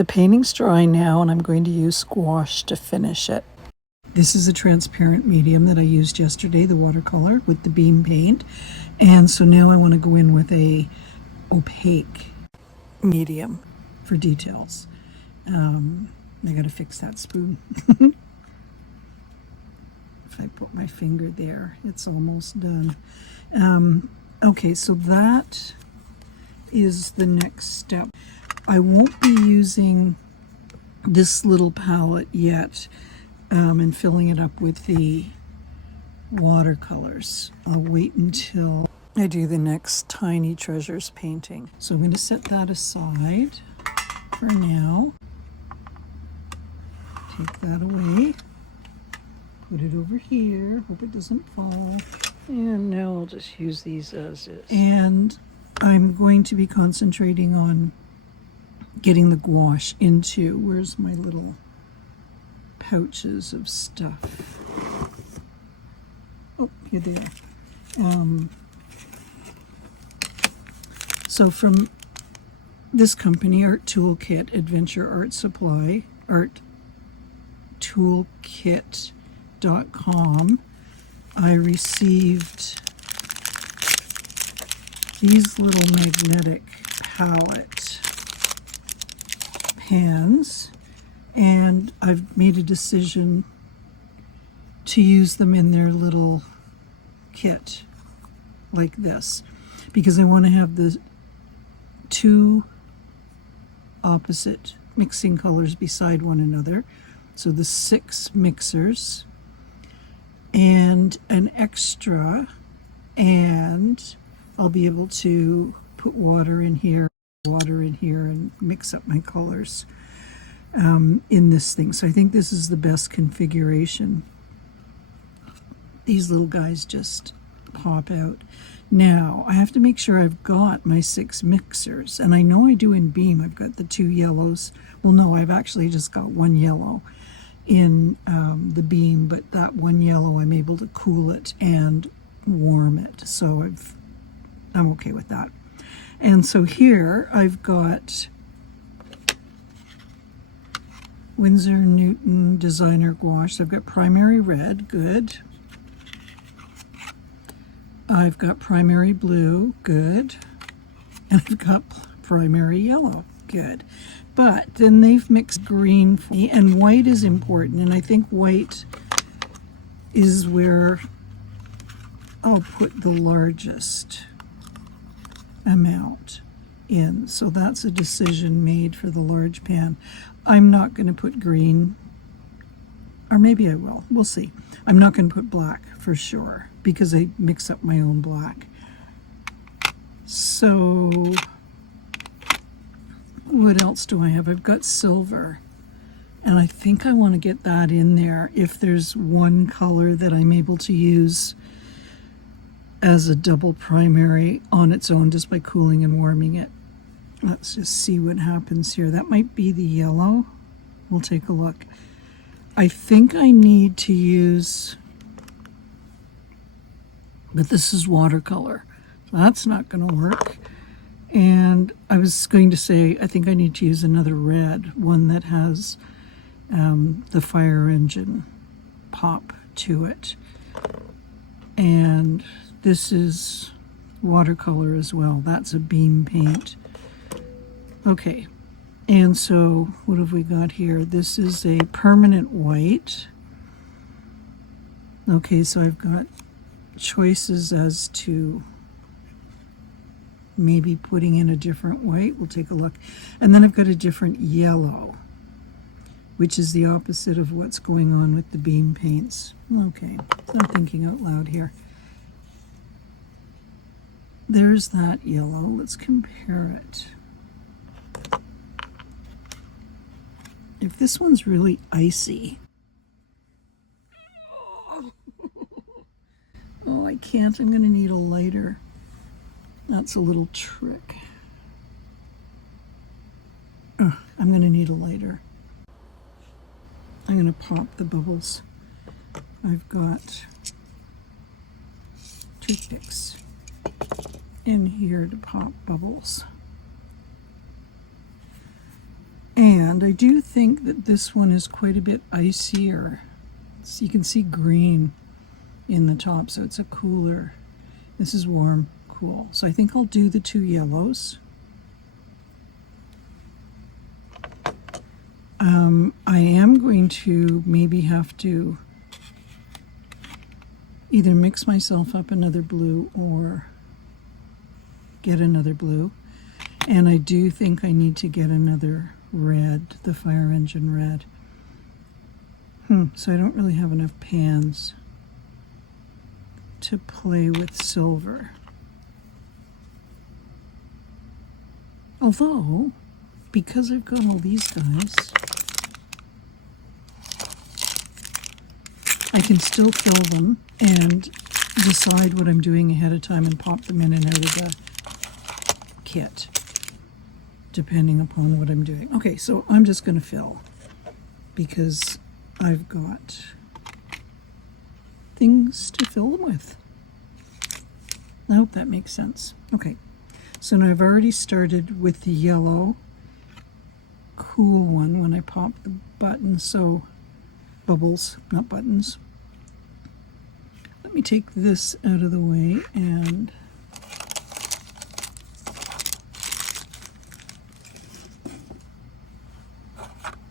The painting's dry now, and I'm going to use gouache to finish it. This is a transparent medium that I used yesterday, the watercolor with the beam paint. And so now I want to go in with a opaque medium for details. I got to fix that spoon. If I put my finger there, it's almost done. Okay, so that is the next step. I won't be using this little palette yet and filling it up with the watercolors. I'll wait until I do the next Tiny Treasures painting. So I'm going to set that aside for now. Take that away. Put it over here. Hope it doesn't fall. And now I'll just use these as is. And I'm going to be concentrating on getting the gouache into, where's my little pouches of stuff? Oh, here they are. So from this company, Art Toolkit, Adventure Art Supply, arttoolkit.com, I received these little magnetic palette pans, and I've made a decision to use them in their little kit like this, because I want to have the two opposite mixing colors beside one another. So the 6 mixers and an extra, and I'll be able to put water in here, and mix up my colors in this thing. So I think this is the best configuration. These little guys just pop out. Now I have to make sure I've got my 6 mixers, and I know I do in Beam. I've got the 2 yellows. Well, no, I've actually just got 1 yellow in the Beam, but that 1 yellow I'm able to cool it and warm it, so I'm okay with that. And so here I've got Winsor Newton Designer Gouache. So I've got primary red, good. I've got primary blue, good. And I've got primary yellow, good. But then they've mixed green for me, and white is important, and I think white is where I'll put the largest amount in. So that's a decision made for the large pan. I'm not going to put green, or maybe I will. We'll see. I'm not going to put black for sure, because I mix up my own black. So what else do I have? I've got silver, and I think I want to get that in there if there's one color that I'm able to use as a double primary on its own just by cooling and warming it. Let's just see what happens here. That might be the yellow. We'll take a look. I think I need to use, but this is watercolor, so that's not going to work. And I was going to say, I think I need to use another red, one that has the fire engine pop to it. And this is watercolor as well. That's a beam paint. Okay, and so what have we got here? This is a permanent white. Okay, so I've got choices as to maybe putting in a different white. We'll take a look. And then I've got a different yellow, which is the opposite of what's going on with the beam paints. Okay, so I'm thinking out loud here. There's that yellow. Let's compare it. If this one's really icy. Oh, I can't. I'm going to need a lighter. That's a little trick. I'm going to need a lighter. I'm going to pop the bubbles. I've got toothpicks in here to pop bubbles. And And I do think that this one is quite a bit icier. So you can see green in the top, so it's a cooler. This is warm, cool. So I think I'll do the 2 yellows. I am going to maybe have to either mix myself up another blue or get another blue. And I do think I need to get another red, the fire engine red. So I don't really have enough pans to play with silver. Although, because I've got all these guys, I can still fill them and decide what I'm doing ahead of time and pop them in and out of the kit, depending upon what I'm doing. Okay, so I'm just going to fill because I've got things to fill them with. I hope that makes sense. Okay, so now I've already started with the yellow cool one when I pop the buttons, so bubbles, not buttons. Let me take this out of the way and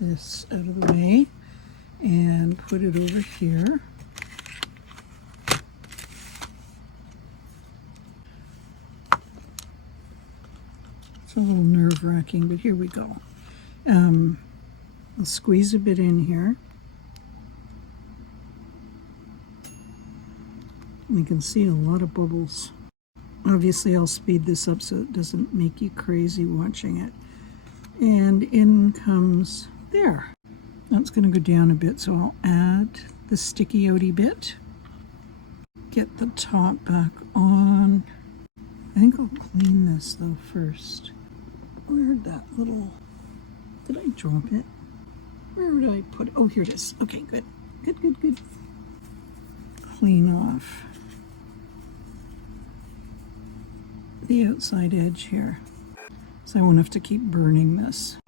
this out of the way and put it over here. It's a little nerve-wracking, but here we go. I'll squeeze a bit in here. You can see a lot of bubbles. Obviously, I'll speed this up so it doesn't make you crazy watching it. And in comes there. That's going to go down a bit, so I'll add the sticky-outy bit. Get the top back on. I think I'll clean this though first. Where'd that little... Did I drop it? Where did I put it? Oh, here it is. Okay, good. Good, good, good. Clean off the outside edge here, so I won't have to keep burning this.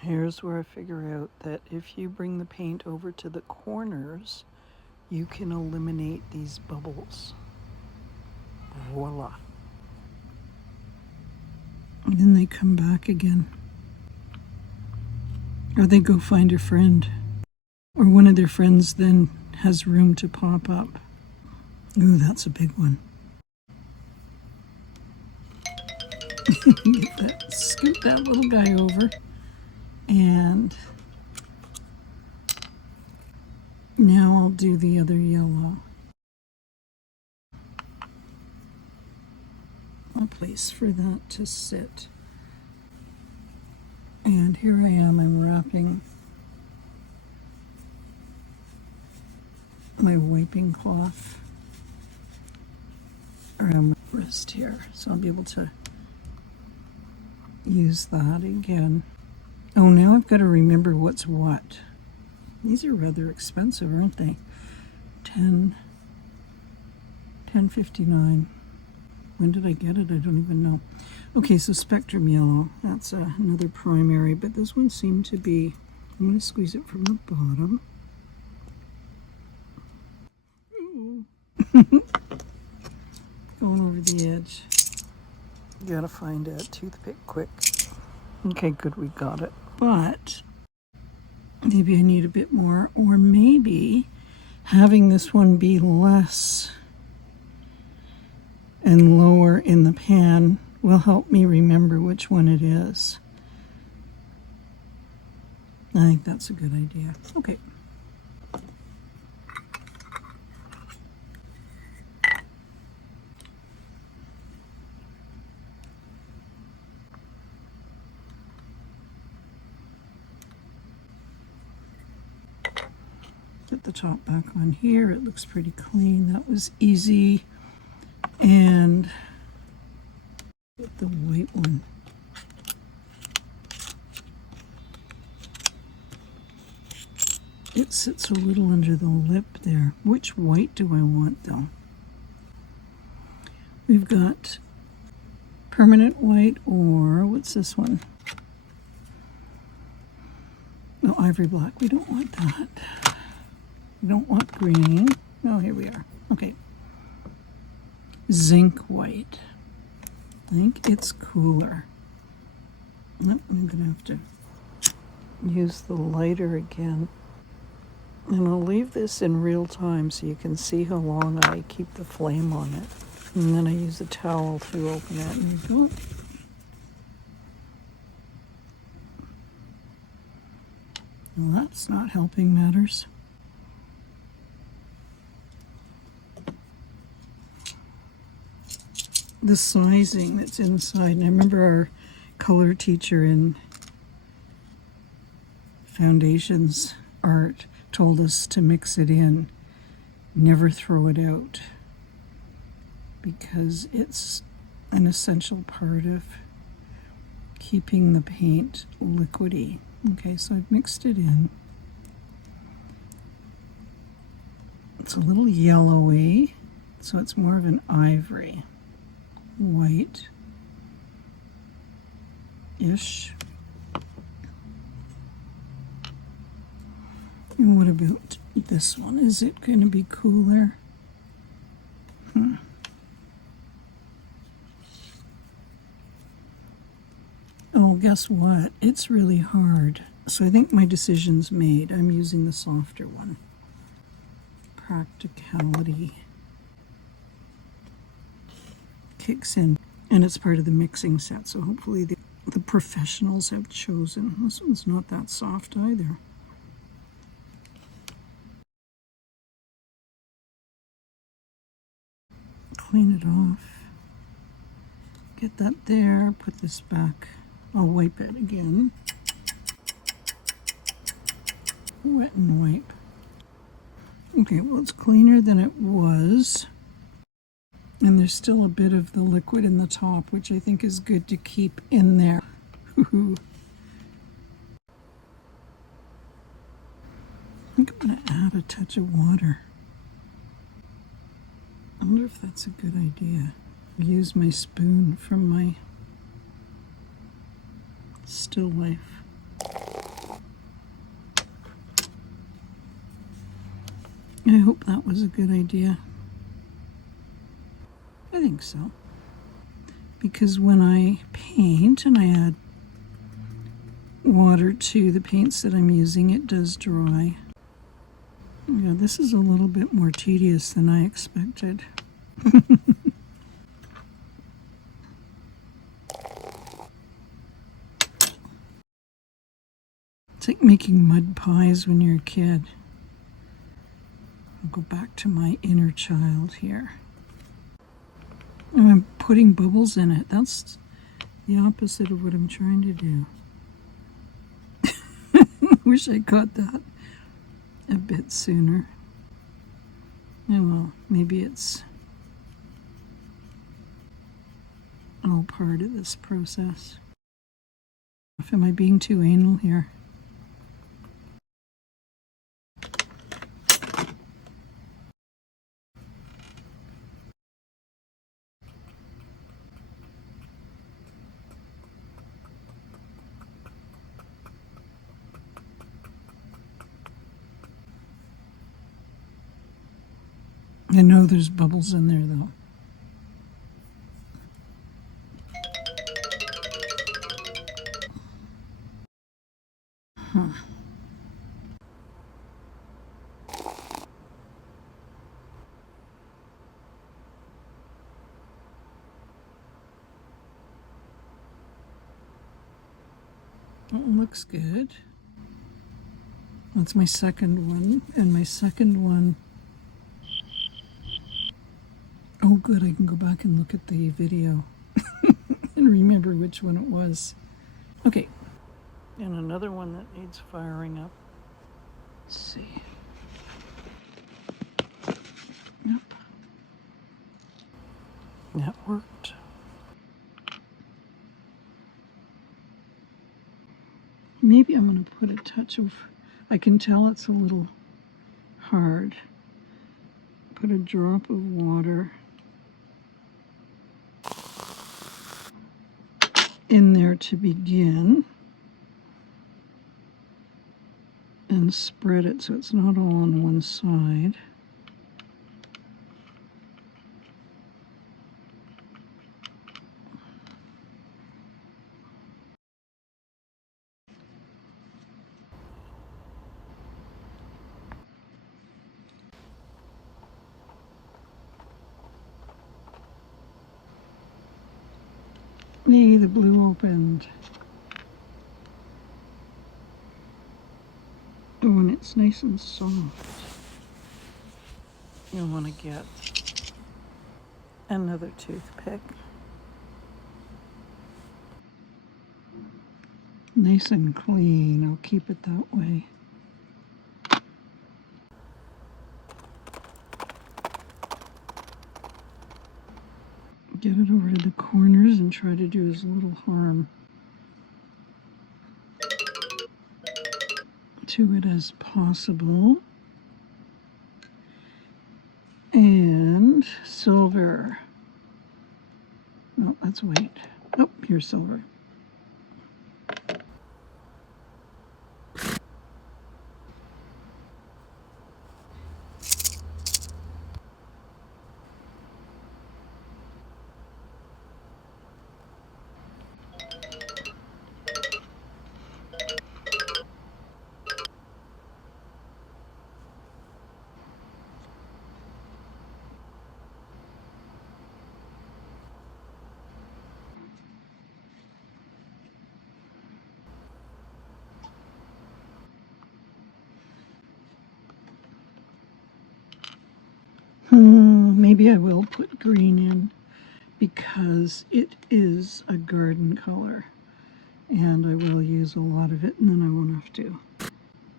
Here's where I figure out that if you bring the paint over to the corners, you can eliminate these bubbles. Voila. And then they come back again. Or they go find a friend. Or one of their friends then has room to pop up. Ooh, that's a big one. Scoop that little guy over. And now I'll do the other yellow. A place for that to sit. And here I am, I'm wrapping my wiping cloth around my wrist here, so I'll be able to use that again. Oh, now I've got to remember what's what. These are rather expensive, aren't they? $10.59. When did I get it? I don't even know. Okay, so Spectrum Yellow. That's another primary, but this one seemed to be... I'm going to squeeze it from the bottom. Going over the edge. Gotta find a toothpick quick. Okay, good, we got it. But maybe I need a bit more, or maybe having this one be less and lower in the pan will help me remember which one it is. I think that's a good idea. Okay. Put the top back on here. It looks pretty clean. That was easy. And get the white one. It sits a little under the lip there. Which white do I want though? We've got permanent white, or what's this one? No, ivory black. We don't want that. We don't want green. Oh, here we are. Okay. Zinc white. I think it's cooler. Nope, I'm going to have to use the lighter again. And I'll leave this in real time so you can see how long I keep the flame on it. And then I use a towel to open it. And go. Well, that's not helping matters. The sizing that's inside, and I remember our color teacher in foundations art told us to mix it in, never throw it out, because it's an essential part of keeping the paint liquidy. Okay, so I've mixed it in. It's a little yellowy, so it's more of an ivory, white-ish. And what about this one? Is it going to be cooler? Oh, guess what? It's really hard. So I think my decision's made. I'm using the softer one. Practicality kicks in, and it's part of the mixing set. So hopefully the professionals have chosen. This one's not that soft either. Clean it off. Get that there, put this back. I'll wipe it again. Wet and wipe. Okay, well, it's cleaner than it was. And there's still a bit of the liquid in the top, which I think is good to keep in there. I think I'm going to add a touch of water. I wonder if that's a good idea. Use my spoon from my still life. I hope that was a good idea. I think so. Because when I paint and I add water to the paints that I'm using, it does dry. Yeah, this is a little bit more tedious than I expected. It's like making mud pies when you're a kid. I'll go back to my inner child here. And I'm putting bubbles in it. That's the opposite of what I'm trying to do. Wish I caught that a bit sooner. Oh well, maybe it's all part of this process. Am I being too anal here? I know there's bubbles in there though. It looks good. That's my second one, and my second one. Oh good, I can go back and look at the video and remember which one it was. Okay, and another one that needs firing up. Let's see. Yep. That worked. Maybe I'm going to put a touch of, I can tell it's a little hard. Put a drop of water there to begin and spread it so it's not all on one side. Yay, the blue opened. Oh, and it's nice and soft. You'll want to get another toothpick. Nice and clean. I'll keep it that way. Get it over to the corners and try to do as little harm to it as possible. And silver. No, that's white. Oh, here's silver. Maybe I will put green in because it is a garden color and I will use a lot of it, and then I won't have to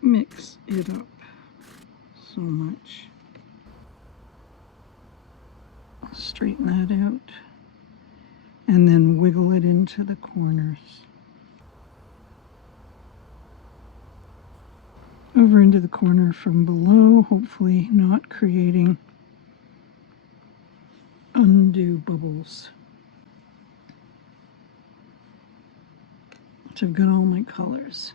mix it up so much. Straighten that out and then wiggle it into the corners. Over into the corner from below, hopefully not creating undue bubbles. So I've got all my colors.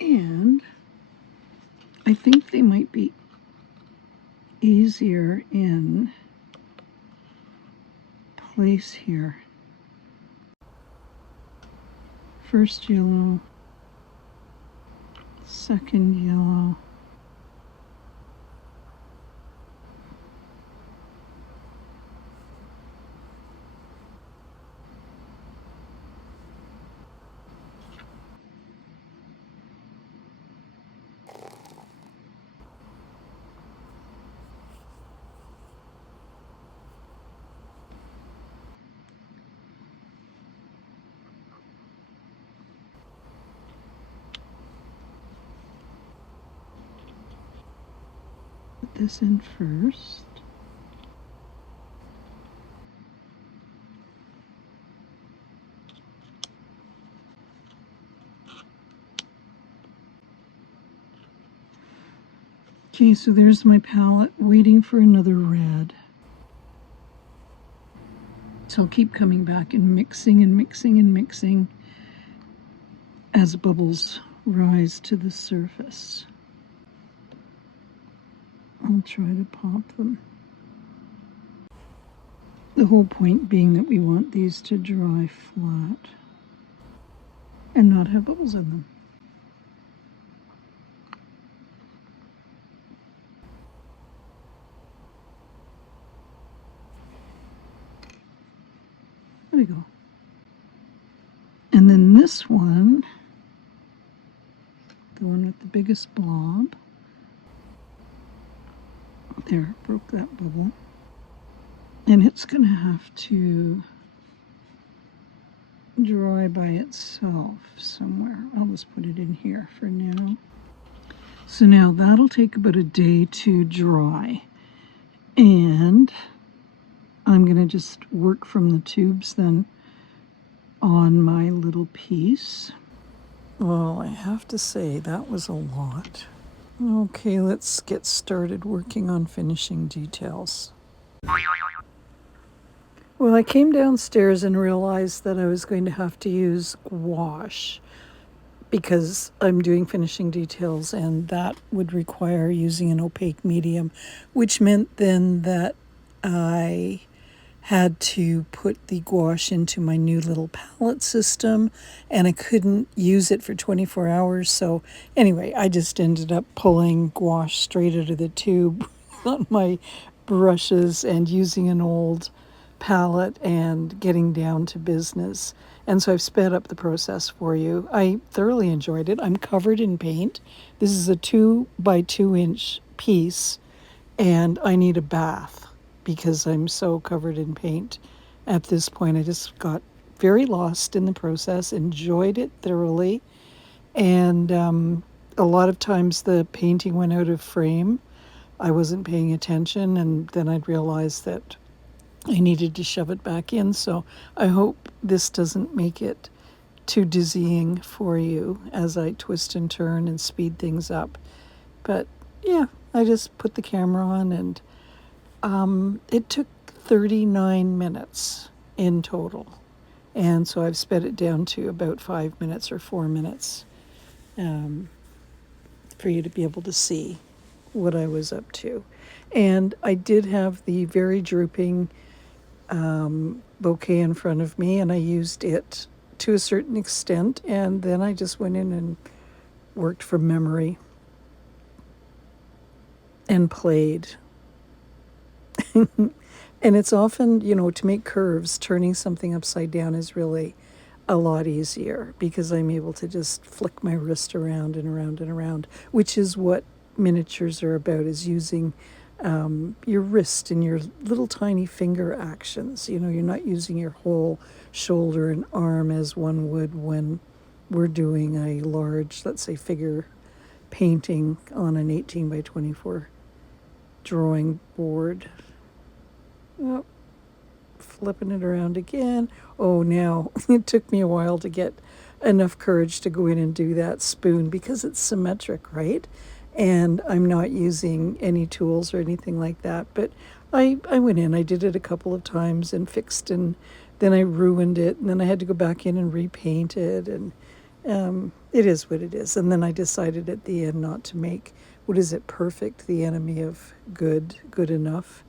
And I think they might be easier in place here. First yellow, second yellow, put this in first. Okay, so there's my palette waiting for another red. So I'll keep coming back and mixing and mixing and mixing as bubbles rise to the surface. I'll try to pop them. The whole point being that we want these to dry flat and not have bubbles in them. There we go. And then this one, the one with the biggest blob. There, broke that bubble. And it's going to have to dry by itself somewhere. I'll just put it in here for now. So now that'll take about a day to dry. And I'm going to just work from the tubes then on my little piece. Well, I have to say that was a lot. Okay, let's get started working on finishing details. Well, I came downstairs and realized that I was going to have to use gouache because I'm doing finishing details, and that would require using an opaque medium, which meant then that I had to put the gouache into my new little palette system, and I couldn't use it for 24 hours. So anyway, I just ended up pulling gouache straight out of the tube on my brushes and using an old palette and getting down to business. And so I've sped up the process for you. I thoroughly enjoyed it. I'm covered in paint. This is a 2 by 2 inch piece, and I need a bath because I'm so covered in paint at this point. I just got very lost in the process, enjoyed it thoroughly, and a lot of times the painting went out of frame. I wasn't paying attention, and then I'd realize that I needed to shove it back in. So I hope this doesn't make it too dizzying for you as I twist and turn and speed things up. But yeah, I just put the camera on, and it took 39 minutes in total. And so I've sped it down to about 5 minutes or 4 minutes for you to be able to see what I was up to. And I did have the very drooping bouquet in front of me, and I used it to a certain extent, and then I just went in and worked from memory and played. And it's often, to make curves, turning something upside down is really a lot easier because I'm able to just flick my wrist around and around and around, which is what miniatures are about, is using your wrist and your little tiny finger actions. You're not using your whole shoulder and arm as one would when we're doing a large, let's say, figure painting on an 18 by 24 drawing board. Oh, flipping it around again. Oh, now it took me a while to get enough courage to go in and do that spoon because it's symmetric, right? And I'm not using any tools or anything like that. But I went in, I did it a couple of times and fixed, and then I ruined it, and then I had to go back in and repaint it, and it is what it is. And then I decided at the end not to make, perfect the enemy of good enough.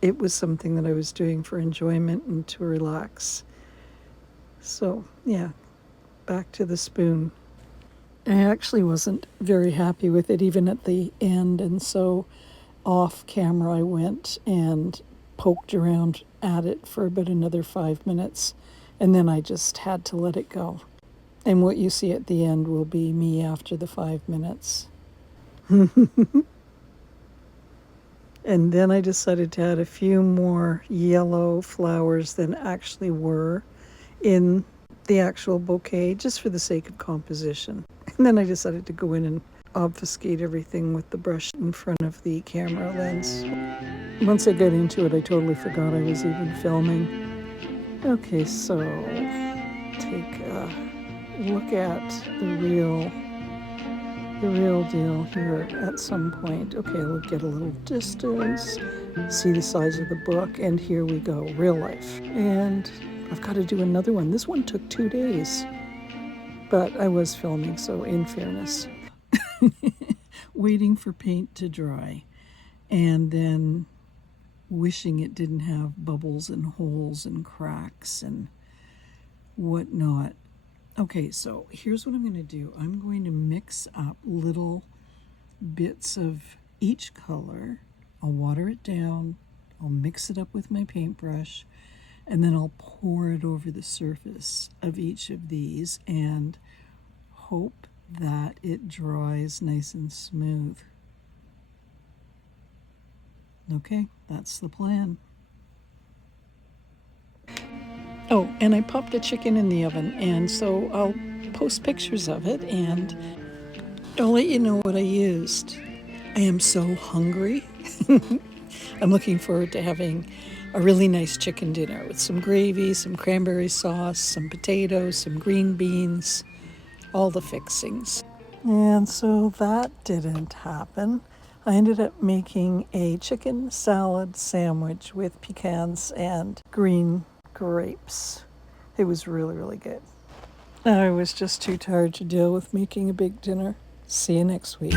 It was something that I was doing for enjoyment and to relax. So, yeah, back to the spoon. I actually wasn't very happy with it even at the end, and so off camera I went and poked around at it for about another 5 minutes, and then I just had to let it go. And what you see at the end will be me after the 5 minutes. And then I decided to add a few more yellow flowers than actually were in the actual bouquet, just for the sake of composition. And then I decided to go in and obfuscate everything with the brush in front of the camera lens. Once I got into it, I totally forgot I was even filming. Okay, so take a look at the real deal here at some point. Okay, we'll get a little distance, see the size of the book, and here we go, real life. And I've got to do another one. This one took 2 days, but I was filming, so in fairness. Waiting for paint to dry, and then wishing it didn't have bubbles and holes and cracks and whatnot. Okay, so here's what I'm going to do. I'm going to mix up little bits of each color. I'll water it down. I'll mix it up with my paintbrush, and then I'll pour it over the surface of each of these and hope that it dries nice and smooth. Okay, that's the plan. Oh, and I popped a chicken in the oven, and so I'll post pictures of it, and I'll let you know what I used. I am so hungry. I'm looking forward to having a really nice chicken dinner with some gravy, some cranberry sauce, some potatoes, some green beans, all the fixings. And so that didn't happen. I ended up making a chicken salad sandwich with pecans and green grapes. It was really, really good. I was just too tired to deal with making a big dinner. See you next week.